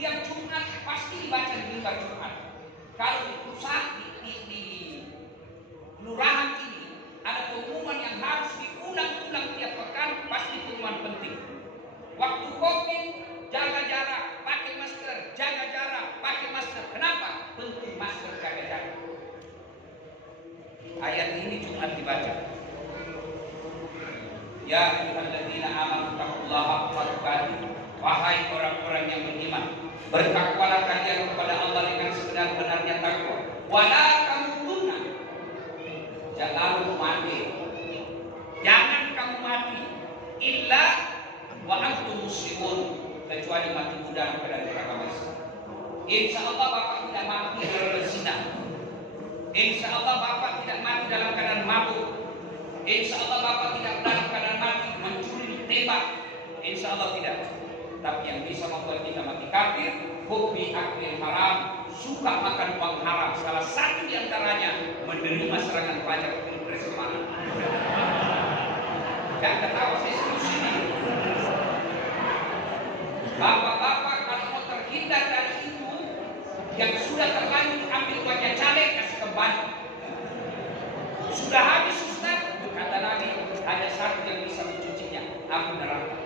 tiap Jumat pasti dibaca di mimbar Jumat. Kalau di pusat di kelurahan ini ada pengumuman yang harus diulang-ulang tiap pekan, pasti pengumuman penting. Waktu COVID, jaga jarak, pakai masker, jaga jarak, pakai masker. Kenapa? Penting masker, jaga jarak. Ayat ini Jumat dibaca. Ya ayyuhalladzina amanu taqullaha haqqa tuqatih. Wahai orang-orang yang beriman, bertakwalah kalian kepada Allah dengan sebenar-benarnya takwa. Wala tamutunna, jangan mati. Jangan kamu mati illa wa antum muslimun, kecuali mati muda dalam agama Islam. Insya Allah Bapak tidak mati dalam berzina. Insya Allah Bapak tidak mati dalam keadaan mabuk. Insya Allah Bapak tidak dalam keadaan mati mencuri, tembak. Insya Allah tidak. Tapi yang bisa membuat kita mati kafir, hobi aklil haram, suka makan uang haram. Salah satu di antaranya menerima serangan pajak pilpres kemarin. Jangan ketawa, saya serius ini. Bapak-bapak kalau mau terhindar dari itu, yang sudah terlanjur ambil uangnya caleg kasih kembali. Sudah habis Ustaz, kata Nabi, hanya satu yang bisa mencucinya, api neraka.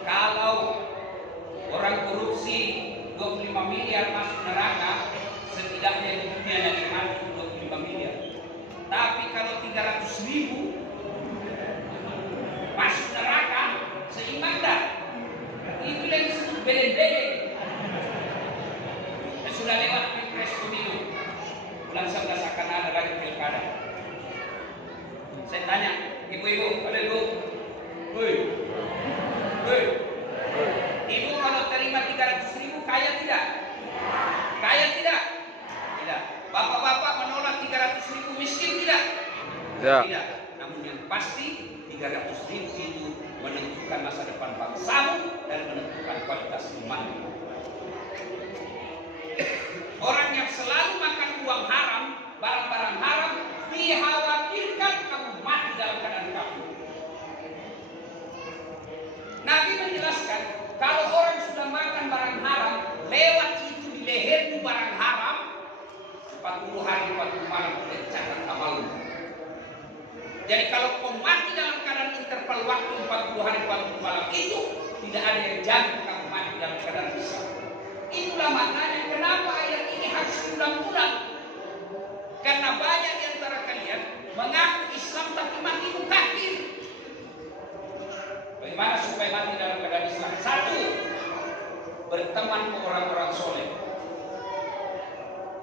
Kalau orang korupsi 25 miliar masuk neraka, setidaknya di dunia yang mati 25 miliar. Tapi kalau 300.000 masuk neraka, seimbang dah. Itu yang disebut beleng-beleng. Sudah lewat pilpres pemilu. Bulan 11 akan ada lagi pilkada. Saya tanya, ibu-ibu, ada ibu? Woi. Ibu kalau terima 300.000 kaya tidak? Kaya tidak? Tidak. Bapak-bapak menolak 300.000 miskin tidak? Ya. Tidak. Namun yang pasti 300.000 itu menentukan masa depan bangsamu dan menentukan kualitas imanmu. Orang yang selalu makan uang haram, barang-barang haram, dikhawatirkan kamu mati dalam keadaan kafir. Nabi menjelaskan, kalau orang sudah makan barang haram, lewat itu di lehermu barang haram, 40 hari 40 malam tercatat amalmu. Jadi kalau kau mati dalam keadaan interval waktu 40 hari 40 malam itu, tidak ada yang jamin kamu mati dalam keadaan Islam. Itulah maknanya kenapa ayat ini harus diulang-ulang. Karena banyak di antara kalian mengaku Islam tapi mati kafir. Bagaimana supaya mati dalam keadaan Islam? Satu, berteman ke orang-orang soleh.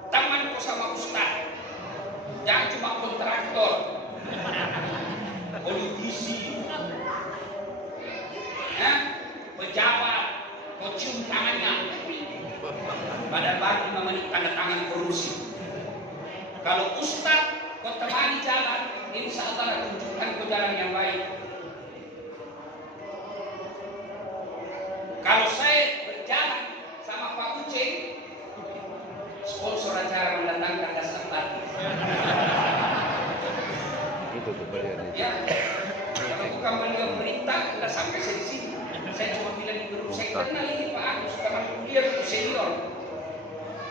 Teman kau sama ustaz. Jangan cuma kontraktor, politisi, pejabat, kau cium tangannya. Padahal baru namanya tanda tangan korupsi. Kalau ustaz kau temani jalan, insya Allah tunjukkan ke jalan yang baik. Kalau saya berjalan sama Pak Uceng, sponsor acara mendatangkan dasar tadi. Itu keberanian. Ya, kalau bukan beliau berita, nggak sampai saya di sini. Saya cuma bilang di grup, saya kenal ini Pak Agus, teman kuliah itu senior.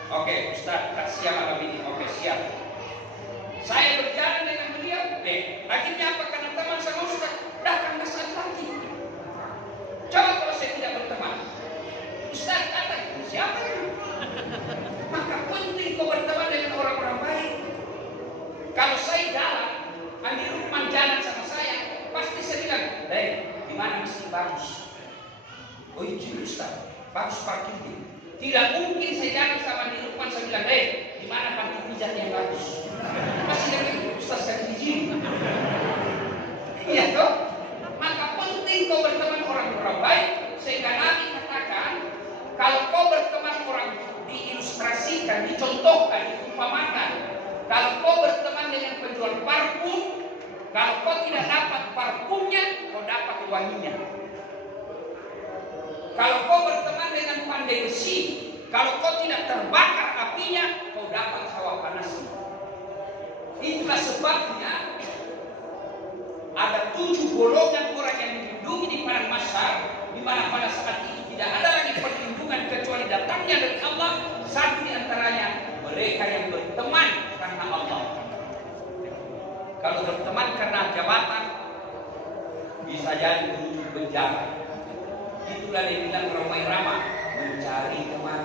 Oke, Ustaz, tak siap malam ini. Oke, siap. Saya berjalan dengan beliau, akhirnya apa? Karena teman sama Ustaz, datang dasar lagi. Coba kalau saya tidak berteman, Ustaz kata, siapa itu? Maka penting kau berteman dengan orang-orang baik. Kalau saya jalan, Andi Rukman jalan sama saya, pasti saya bilang, di mana mesin bagus? Oh iya Ustaz, bagus parkirnya. Tidak mungkin saya jalan sama Andi Rukman, saya bilang, di mana parkir pijat yang bagus? Pasti dia bilang, Ustaz kasih izin. Iya toh? Maka penting kau berteman orang-orang baik, sehingga Nabi katakan, kalau kau berteman orang diilustrasikan, dicontohkan, diumpamakan. Kalau kau berteman dengan penjual parfum, kalau kau tidak dapat parfumnya, kau dapat wanginya. Kalau kau berteman dengan pandai besi, kalau kau tidak terbakar apinya, kau dapat hawa panasnya. Itulah sebabnya ada 7 golongan orang yang dilindungi di padang mahsyar, di mana pada saat itu tidak ada lagi perlindungan kecuali datangnya dari Allah. Satu di antaranya mereka yang berteman karena Allah. Kalau berteman karena jabatan bisa jadi berujung penjara. Itulah dia bilang Roma Irama, mencari teman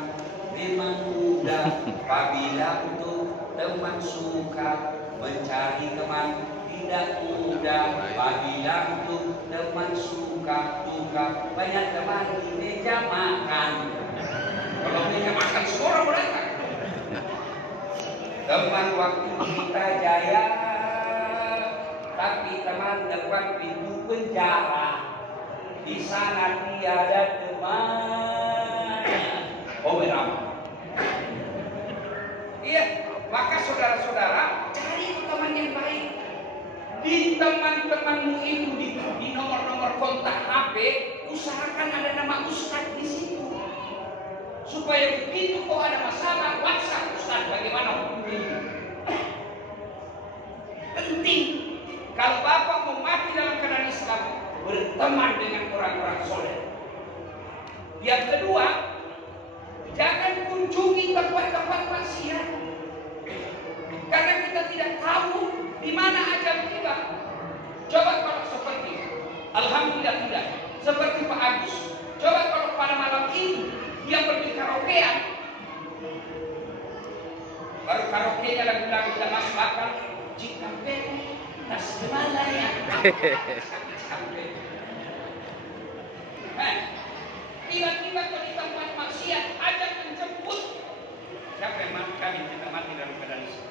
memang mudah apabila untuk teman suka, mencari teman tidak mudah apabila untuk teman suka. Banyak teman di meja makan. Kalau meja makan semua orang berangkat. Teman waktu kita jaya, tapi teman depan pintu penjara. Di sana tiada teman. Oh benar. Iya, maka saudara-saudara cari teman yang baik. Di teman-temanmu itu di nomor-nomor kontak HP, usahakan ada nama Ustaz di situ. Supaya begitu kok ada masalah, WhatsApp Ustaz bagaimana hukumnya. Penting. Kalau Bapak mau mati dalam keadaan Islam, berteman dengan orang-orang soleh. Yang kedua, jangan kunjungi tempat-tempat maksiat. Karena kita tidak tahu di mana ajal tiba. Coba kalau seperti alhamdulillah tidak seperti Pak Agus. Coba kalau pada malam ini dia pergi karaokean, baru karaokeanya lagu-lagu tidak masuk akal. Jika tas kemana ya? Tiba-tiba kalau di tempat maksiat ajak menjemput. Siapa yang mati kami kita mati dalam keadaan Islam?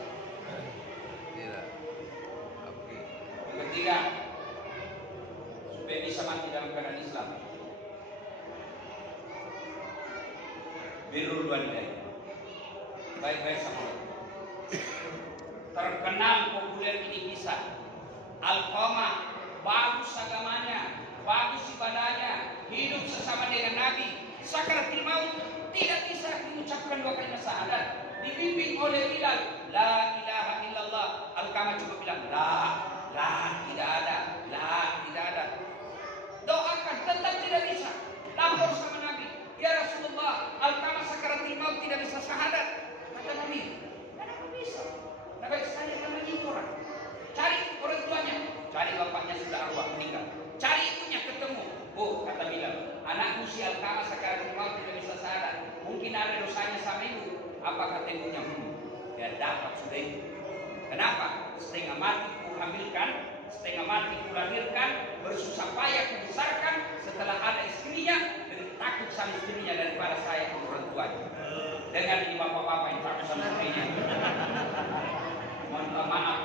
Tidak. Oke. Yang ketiga, supaya bisa mati dalam keadaan Islam, birrul walidain, baik-baik sama orang. Terkenal populer ini kisah Alqamah, bagus agamanya, bagus ibadahnya, hidup sesama dengan Nabi. Sakaratul maut tidak bisa mengucapkan dua kalimat syahadat. Dibimbing oleh Bilal, la ilaha illallah. Alqamah cuma bilang la tidak ada. Doakan tetap tidak bisa. Lapor sama Nabi, ya Rasulullah, Alqamah sakaratul maut tidak bisa syahadat. Kata Nabi, kenapa bisa? Nabi sekali namanya itu orang. Cari orang tuanya, cari bapaknya sudah arwah meninggal. Cari ibunya ketemu. Oh, kata Bilal, anakku si Alqamah sakaratul maut tidak bisa syahadat. Mungkin ada dosanya sama ibu. Apa kata ibunya? Ya dapat sudah itu. Kenapa? Setengah mati ku hamilkan, setengah mati ku lahirkan, bersusah payah ku besarkan. Setelah ada istrinya, lebih takut sama istrinya daripada saya orang tuanya. Dengan ini bapak-bapak yang takut sama istrinya. Mohon maaf